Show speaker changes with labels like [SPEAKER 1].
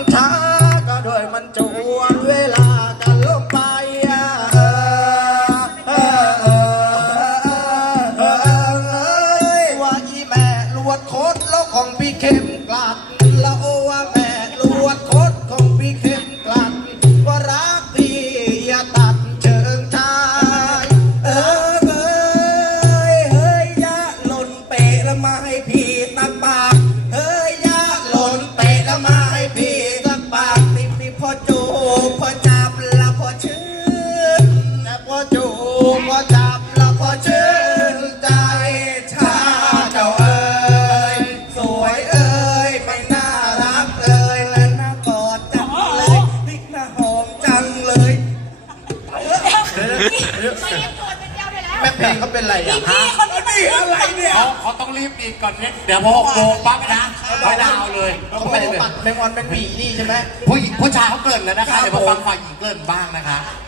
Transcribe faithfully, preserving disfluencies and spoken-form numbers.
[SPEAKER 1] ช้าก็ด้วยมันจวนเวลากันลงไปว่าอีแม่ลวดโคตรแล้วของพี่เข้มกลัดแล้วว่าแม่ลวดโคตรของพี่เข้มกลัดว่ารักพี่อย่าตัดเชิงชายเออเอ้ยเฮ้ยยะหล่นเปะแล้วมาให้พี่ตักปากเฮ้ยยะหล่นเปะแล้วมาให้พี่ตักปากติดติดพอจูบพอจับแล้วพอชื่นแล้วพอจูบพอจับแล้วพอชื่นใจชาเจ้าเอ้ยสวยเอ้ยไม่น่ารักเลยและน่ากอดจังเลยนี่น่าหอมจังเลยแม่เพลงเขาเป็นไรอ่ะฮะนี่อะไรเนี่ย
[SPEAKER 2] เขาเขาต้องรีบอีกก่อนเนี่ยเดี๋ยวพอหกโมงปั๊บนะเขาดาวเลย
[SPEAKER 1] เขาไม่ได้ปัดแมงวันเป็นหมีนี่ใช่ไหม
[SPEAKER 2] ผู้หญิงผู้ชายเขาเกริ่นแล้วนะคะเดี๋ยวมาฟังฝ่ายหญิงเกริ่นบ้างนะคะ